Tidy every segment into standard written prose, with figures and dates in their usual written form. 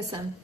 Listen,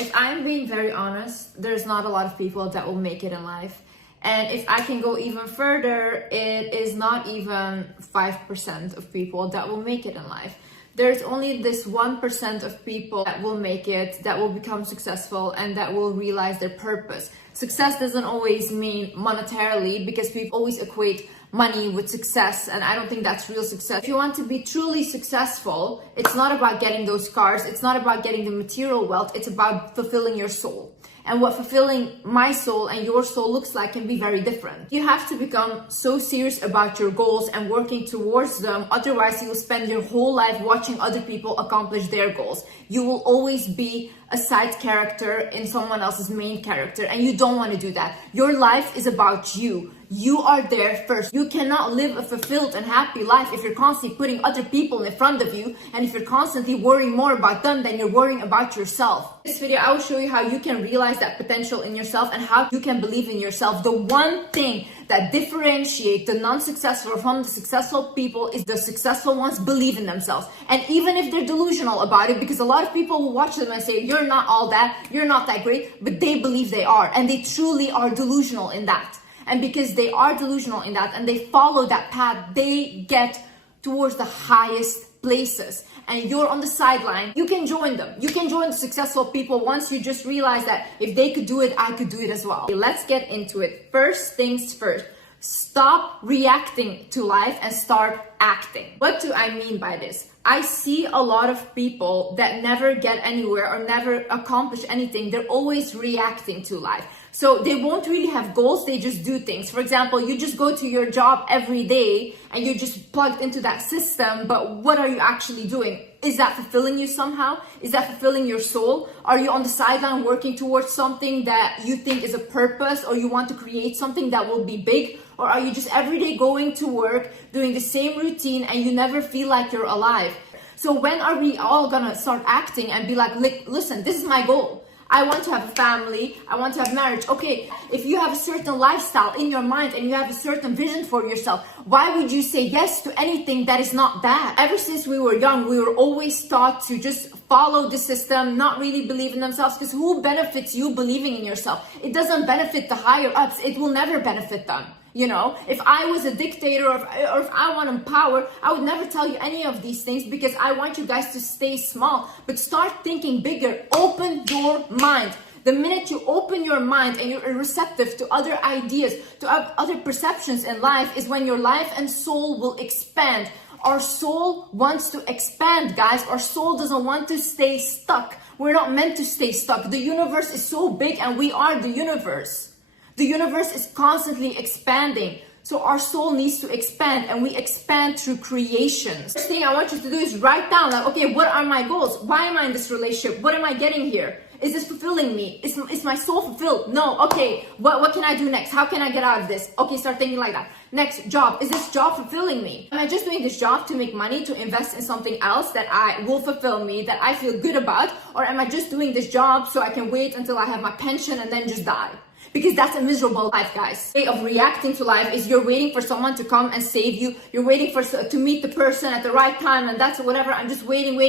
if I'm being very honest, there's not a lot of people that will make it in life. And if I can go even further, it is not even 5% of people that will make it in life. There's only this 1% of people that will make it, that will become successful, and that will realize their purpose. Success doesn't always mean monetarily, because people always equate money with success, and I don't think that's real success. If you want to be truly successful, it's not about getting those cars, it's not about getting the material wealth, it's about fulfilling your soul. And what fulfilling my soul and your soul looks like can be very different. You have to become so serious about your goals and working towards them. Otherwise, you will spend your whole life watching other people accomplish their goals. You will always be a side character in someone else's main character, and you don't want to do that. Your life is about you. You are there first. You cannot live a fulfilled and happy life if you're constantly putting other people in front of you, and if you're constantly worrying more about them than you're worrying about yourself. In this video, I will show you how you can realize that potential in yourself and how you can believe in yourself. The one thing that differentiates the non-successful from the successful people is the successful ones believe in themselves. And even if they're delusional about it, because a lot of people will watch them and say, you're not all that, you're not that great, but they believe they are, and they truly are delusional in that. And because they are delusional in that and they follow that path, they get towards the highest places. And you're on the sideline, you can join them. You can join the successful people once you just realize that if they could do it, I could do it as well. Okay, let's get into it. First things first, stop reacting to life and start acting. What do I mean by this? I see a lot of people that never get anywhere or never accomplish anything. They're always reacting to life. So they won't really have goals, they just do things. For example, you just go to your job every day and you're just plugged into that system, but what are you actually doing? Is that fulfilling you somehow? Is that fulfilling your soul? Are you on the sideline working towards something that you think is a purpose, or you want to create something that will be big? Or are you just every day going to work, doing the same routine, and you never feel like you're alive? So when are we all gonna start acting and be like, listen, this is my goal. I want to have a family, I want to have marriage. Okay, if you have a certain lifestyle in your mind and you have a certain vision for yourself, why would you say yes to anything that is not that? Ever since we were young, we were always taught to just follow the system, not really believe in themselves, because who benefits you believing in yourself? It doesn't benefit the higher ups, it will never benefit them. You know, if I was a dictator or if I want power, I would never tell you any of these things, because I want you guys to stay small. But start thinking bigger. Open your mind. The minute you open your mind and you're receptive to other ideas, to other perceptions in life, is when your life and soul will expand. Our soul wants to expand, guys. Our soul doesn't want to stay stuck. We're not meant to stay stuck. The universe is so big and we are the universe. The universe is constantly expanding. So our soul needs to expand, and we expand through creations. First thing I want you to do is write down, like, okay, what are my goals? Why am I in this relationship? What am I getting here? Is this fulfilling me? Is my soul fulfilled? No. Okay, what can I do next? How can I get out of this? Okay, start thinking like that. Next, job. Is this job fulfilling me? Am I just doing this job to make money, to invest in something else that will fulfill me, that I feel good about? Or am I just doing this job so I can wait until I have my pension and then just die? Because that's a miserable life, guys. The way of reacting to life is you're waiting for someone to come and save you. You're waiting to meet the person at the right time, and that's whatever. I'm just waiting.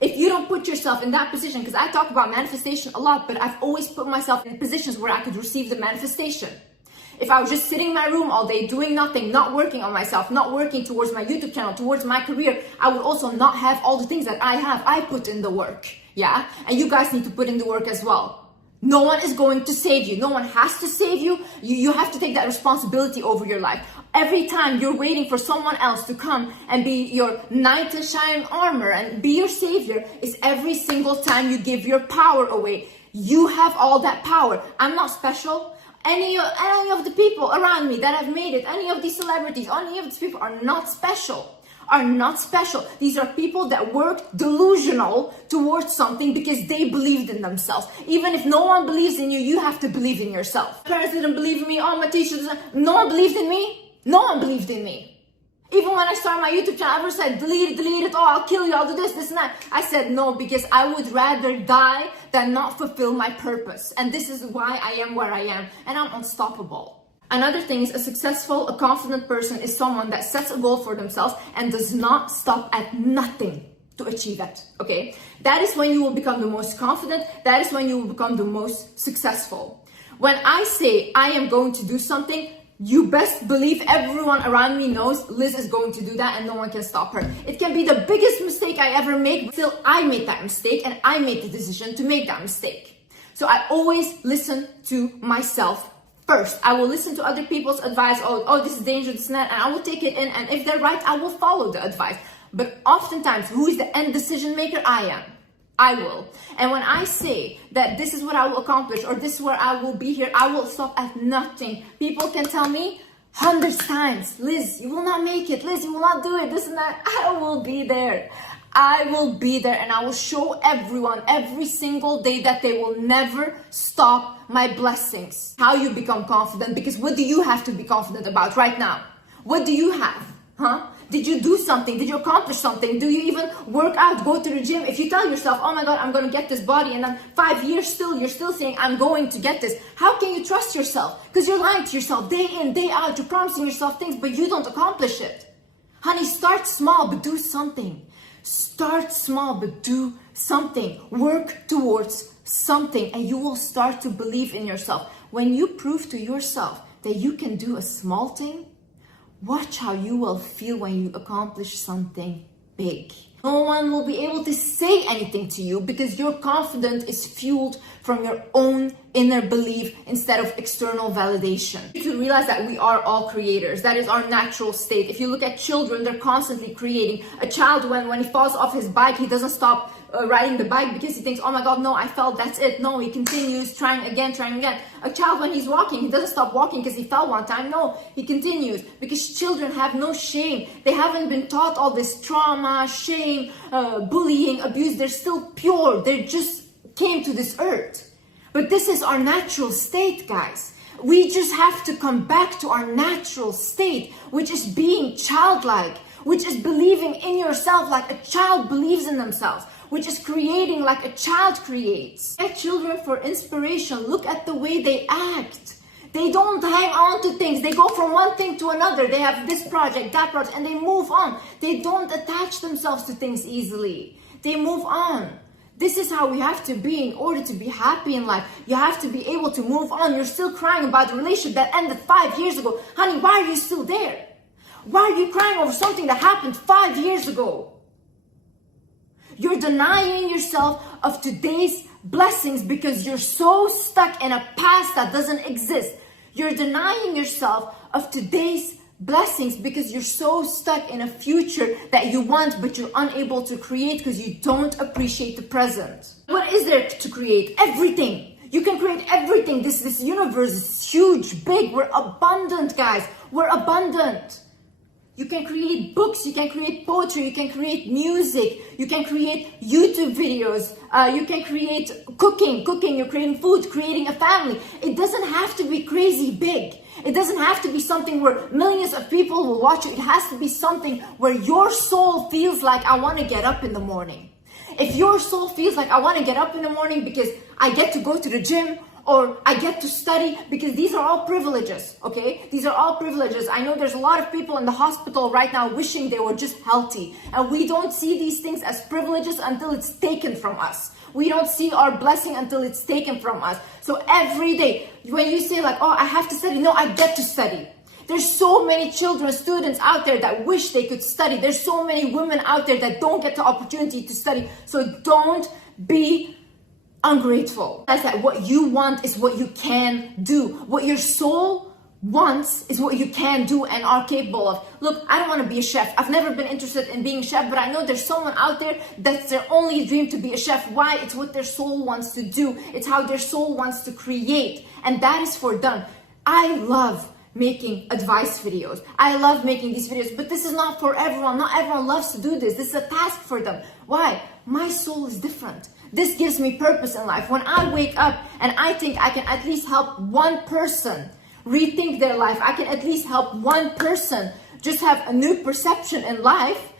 If you don't put yourself in that position, because I talk about manifestation a lot, but I've always put myself in positions where I could receive the manifestation. If I was just sitting in my room all day, doing nothing, not working on myself, not working towards my YouTube channel, towards my career, I would also not have all the things that I have. I put in the work, yeah? And you guys need to put in the work as well. No one is going to save you. No one has to save you. You have to take that responsibility over your life. Every time you're waiting for someone else to come and be your knight in shining armor and be your savior, is every single time you give your power away. You have all that power. I'm not special. Any of the people around me that have made it, any of these celebrities, any of these people are not special. These are people that worked delusional towards something because they believed in themselves. Even if no one believes in you, you have to believe in yourself. My parents didn't believe in me. Oh, my teachers, no one believed in me. No one believed in me. Even when I started my YouTube channel, everyone said, delete it, oh, I'll kill you, I'll do this and that. I said no, because I would rather die than not fulfill my purpose. And this is why I am where I am, and I'm unstoppable. Another thing is, a confident person is someone that sets a goal for themselves and does not stop at nothing to achieve it, okay? That is when you will become the most confident. That is when you will become the most successful. When I say I am going to do something, you best believe everyone around me knows Liz is going to do that and no one can stop her. It can be the biggest mistake I ever made, but still I made that mistake and I made the decision to make that mistake. So I always listen to myself first. I will listen to other people's advice. Oh, this is dangerous, this and that, and I will take it in, and if they're right, I will follow the advice. But oftentimes, who is the end decision maker? I am. I will. And when I say that this is what I will accomplish, or this is where I will be here, I will stop at nothing. People can tell me hundreds times, Liz, you will not make it. Liz, you will not do it, this and that. I will be there. I will be there, and I will show everyone every single day that they will never stop my blessings. How you become confident, because what do you have to be confident about right now? What do you have? Huh? Did you do something? Did you accomplish something? Do you even work out, go to the gym? If you tell yourself, oh my God, I'm going to get this body, and then 5 years you're still saying, I'm going to get this. How can you trust yourself? Because you're lying to yourself day in, day out. You're promising yourself things, but you don't accomplish it. Honey, start small, but do something. Start small, but do something. Work towards something, and you will start to believe in yourself. When you prove to yourself that you can do a small thing, watch how you will feel when you accomplish something big. No one will be able to say anything to you because your confidence is fueled from your own inner belief instead of external validation. You should realize that we are all creators. That is our natural state. If you look at children, they're constantly creating. A child, when he falls off his bike, he doesn't stop riding the bike because he thinks, oh my God, no, I fell, that's it. No, he continues trying again. A child, when he's walking, he doesn't stop walking because he fell one time. No, he continues, because children have no shame. They haven't been taught all this trauma, shame, bullying, abuse. They're still pure. They just came to this earth. But this is our natural state, guys. We just have to come back to our natural state, which is being childlike, which is believing in yourself like a child believes in themselves, which is creating like a child creates. Get children for inspiration. Look at the way they act. They don't hang on to things. They go from one thing to another. They have this project, that project, and they move on. They don't attach themselves to things easily. They move on. This is how we have to be in order to be happy in life. You have to be able to move on. You're still crying about a relationship that ended 5 years ago. Honey, why are you still there? Why are you crying over something that happened 5 years ago? You're denying yourself of today's blessings because you're so stuck in a past that doesn't exist. You're denying yourself of today's blessings because you're so stuck in a future that you want but you're unable to create because you don't appreciate the present. What is there to create? Everything. You can create everything. This universe is huge, big. We're abundant, guys. We're abundant. You can create books, you can create poetry, you can create music, you can create YouTube videos, you can create cooking, you're creating food, creating a family. It doesn't have to be crazy big. It doesn't have to be something where millions of people will watch you. It has to be something where your soul feels like, I want to get up in the morning. If your soul feels like, I want to get up in the morning because I get to go to the gym, or I get to study, because these are all privileges, okay? These are all privileges. I know there's a lot of people in the hospital right now wishing they were just healthy. And we don't see these things as privileges until it's taken from us. We don't see our blessing until it's taken from us. So every day, when you say like, oh, I have to study. No, I get to study. There's so many children, students out there that wish they could study. There's so many women out there that don't get the opportunity to study. So don't be ungrateful. That's that what you want is what you can do. What your soul wants is what you can do and are capable of. Look, I don't want to be a chef. I've never been interested in being a chef, but I know there's someone out there that's their only dream to be a chef. Why? It's what their soul wants to do. It's how their soul wants to create. And that is for them. I love making advice videos. I love making these videos, but this is not for everyone. Not everyone loves to do this. This is a task for them. Why? My soul is different. This gives me purpose in life. When I wake up and I think I can at least help one person rethink their life, I can at least help one person just have a new perception in life,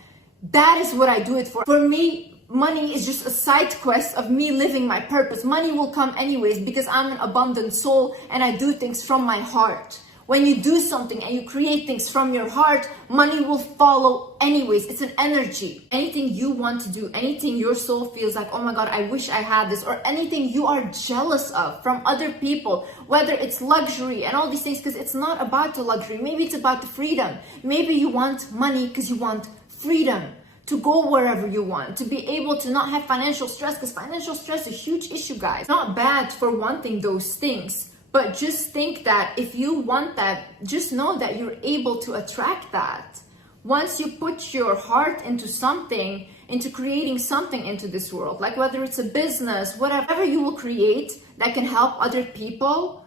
that is what I do it for. For me, money is just a side quest of me living my purpose. Money will come anyways because I'm an abundant soul and I do things from my heart. When you do something and you create things from your heart, money will follow anyways. It's an energy. Anything you want to do, anything your soul feels like, oh my God, I wish I had this, or anything you are jealous of from other people, whether it's luxury and all these things, because it's not about the luxury. Maybe it's about the freedom. Maybe you want money because you want freedom to go wherever you want, to be able to not have financial stress, because financial stress is a huge issue, guys. Not bad for wanting those things, but just think that if you want that, just know that you're able to attract that. Once you put your heart into something, into creating something into this world, like whether it's a business, whatever you will create that can help other people,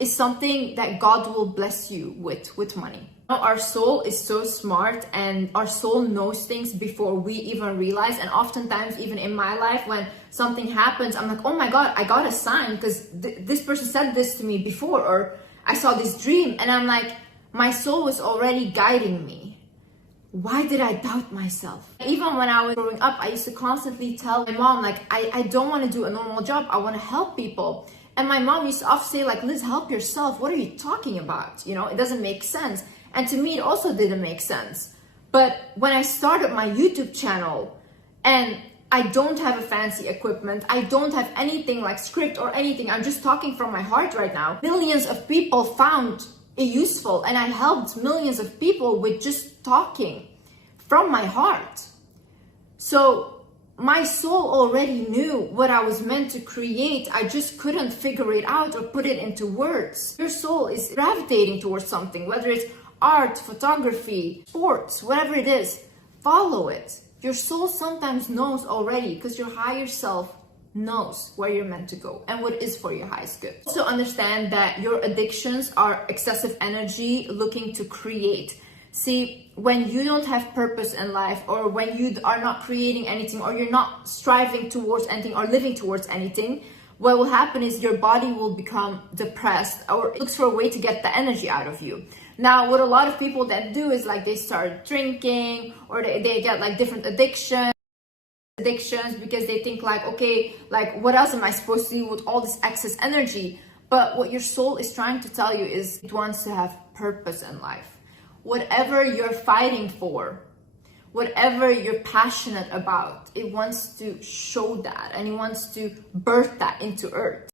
is something that God will bless you with money. Our soul is so smart, and our soul knows things before we even realize. And oftentimes, even in my life, when something happens, I'm like, oh my God, I got a sign because this person said this to me before, or I saw this dream. And I'm like, my soul was already guiding me. Why did I doubt myself? Even when I was growing up, I used to constantly tell my mom, like, I don't want to do a normal job. I want to help people. And my mom used to often say, like, Liz, help yourself. What are you talking about? You know, it doesn't make sense. And to me, it also didn't make sense. But when I started my YouTube channel, and I don't have a fancy equipment, I don't have anything like script or anything, I'm just talking from my heart right now, millions of people found it useful, and I helped millions of people with just talking from my heart. So my soul already knew what I was meant to create. I just couldn't figure it out or put it into words. Your soul is gravitating towards something, whether it's art, photography, sports, whatever it is, follow it. Your soul sometimes knows already, because your higher self knows where you're meant to go and what is for your highest good. Also understand that your addictions are excessive energy looking to create. See, when you don't have purpose in life, or when you are not creating anything, or you're not striving towards anything or living towards anything, what will happen is your body will become depressed, or looks for a way to get the energy out of you. Now, what a lot of people that do is like they start drinking, or they get like different addictions because they think like, okay, like what else am I supposed to do with all this excess energy? But what your soul is trying to tell you is it wants to have purpose in life. Whatever you're fighting for, whatever you're passionate about, it wants to show that, and it wants to birth that into earth.